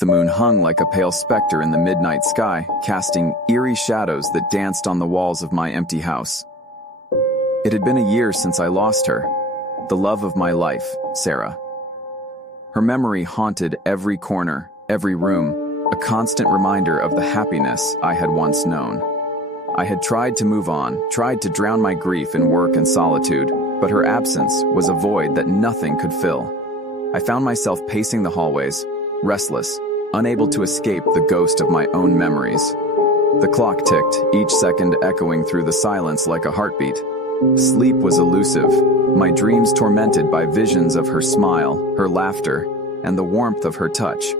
The moon hung like a pale specter in the midnight sky, casting eerie shadows that danced on the walls of my empty house. It had been a year since I lost her, the love of my life, Sarah. Her memory haunted every corner, every room, a constant reminder of the happiness I had once known. I had tried to move on, tried to drown my grief in work and solitude, but her absence was a void that nothing could fill. I found myself pacing the hallways, restless, unable to escape the ghost of my own memories. The clock ticked, each second echoing through the silence like a heartbeat. Sleep was elusive, my dreams tormented by visions of her smile, her laughter, and the warmth of her touch.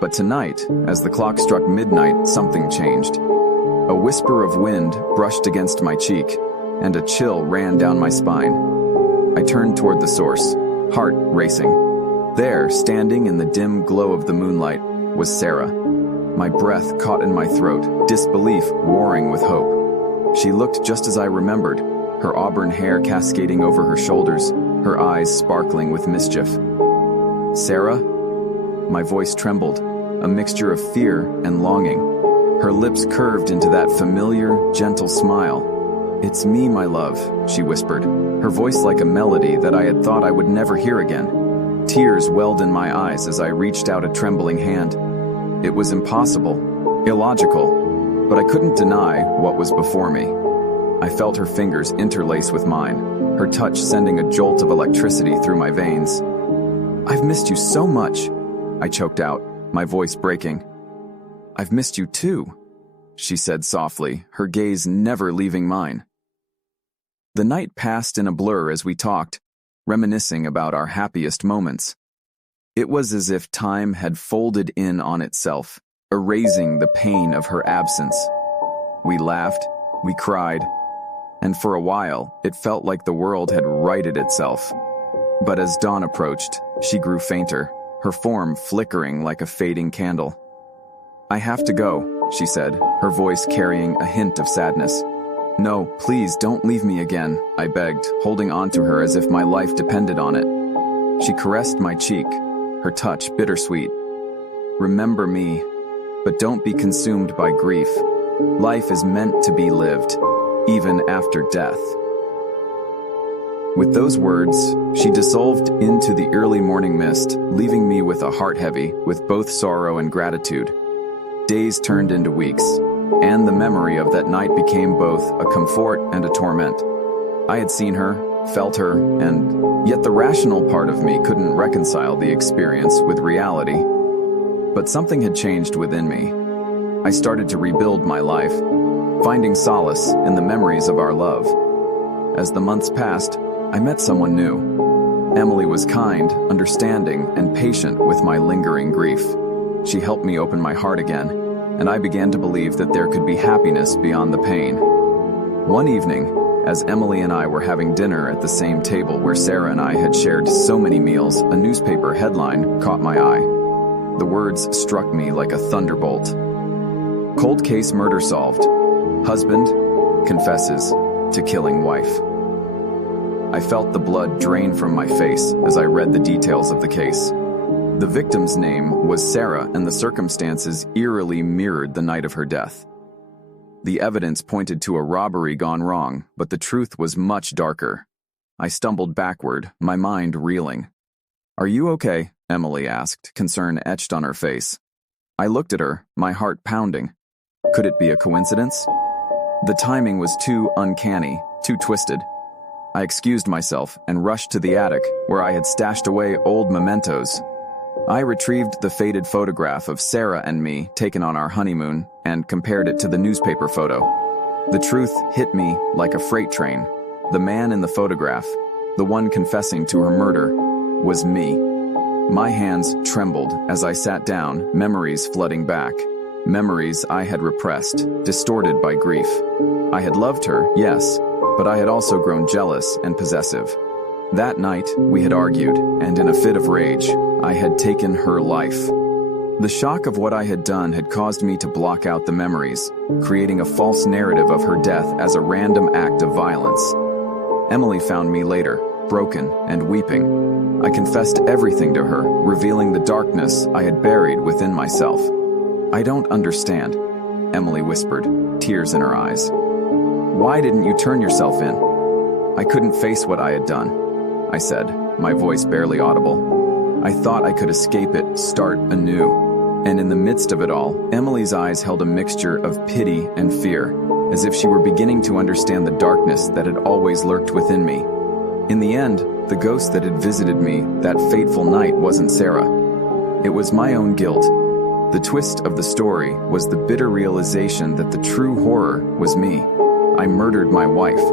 But tonight, as the clock struck midnight, something changed. A whisper of wind brushed against my cheek, and a chill ran down my spine. I turned toward the source, heart racing. There, standing in the dim glow of the moonlight, was Sarah. My breath caught in my throat, disbelief warring with hope. She looked just as I remembered, her auburn hair cascading over her shoulders, her eyes sparkling with mischief. Sarah? My voice trembled, a mixture of fear and longing. Her lips curved into that familiar, gentle smile. "It's me, my love," she whispered, her voice like a melody that I had thought I would never hear again. Tears welled in my eyes as I reached out a trembling hand. It was impossible, illogical, but I couldn't deny what was before me. I felt her fingers interlace with mine, her touch sending a jolt of electricity through my veins. "I've missed you so much," I choked out, my voice breaking. "I've missed you too," she said softly, her gaze never leaving mine. The night passed in a blur as we talked, reminiscing about our happiest moments. It was as if time had folded in on itself, erasing the pain of her absence. We laughed, we cried, and for a while, it felt like the world had righted itself. But as dawn approached, she grew fainter, her form flickering like a fading candle. "I have to go," she said, her voice carrying a hint of sadness. "No, please don't leave me again," I begged, holding on to her as if my life depended on it. She caressed my cheek, her touch bittersweet. "Remember me, but don't be consumed by grief. Life is meant to be lived, even after death." With those words, she dissolved into the early morning mist, leaving me with a heart heavy with both sorrow and gratitude. Days turned into weeks, and the memory of that night became both a comfort and a torment. I had seen her, felt her, and yet the rational part of me couldn't reconcile the experience with reality. But something had changed within me. I started to rebuild my life, finding solace in the memories of our love. As the months passed, I met someone new. Emily was kind, understanding, and patient with my lingering grief. She helped me open my heart again, and I began to believe that there could be happiness beyond the pain. One evening, as Emily and I were having dinner at the same table where Sarah and I had shared so many meals, a newspaper headline caught my eye. The words struck me like a thunderbolt. "Cold case murder solved. Husband confesses to killing wife." I felt the blood drain from my face as I read the details of the case. The victim's name was Sarah, and the circumstances eerily mirrored the night of her death. The evidence pointed to a robbery gone wrong, but the truth was much darker. I stumbled backward, my mind reeling. "Are you okay?" Emily asked, concern etched on her face. I looked at her, my heart pounding. Could it be a coincidence? The timing was too uncanny, too twisted. I excused myself and rushed to the attic, where I had stashed away old mementos. I retrieved the faded photograph of Sarah and me taken on our honeymoon and compared it to the newspaper photo. The truth hit me like a freight train. The man in the photograph, the one confessing to her murder, was me. My hands trembled as I sat down, memories flooding back. Memories I had repressed, distorted by grief. I had loved her, yes, but I had also grown jealous and possessive. That night, we had argued, and in a fit of rage, I had taken her life. The shock of what I had done had caused me to block out the memories, creating a false narrative of her death as a random act of violence. Emily found me later, broken and weeping. I confessed everything to her, revealing the darkness I had buried within myself. "I don't understand," Emily whispered, tears in her eyes. "Why didn't you turn yourself in?" "I couldn't face what I had done," I said, my voice barely audible. "I thought I could escape it, start anew." And in the midst of it all, Emily's eyes held a mixture of pity and fear, as if she were beginning to understand the darkness that had always lurked within me. In the end, the ghost that had visited me that fateful night wasn't Sarah. It was my own guilt. The twist of the story was the bitter realization that the true horror was me. I murdered my wife.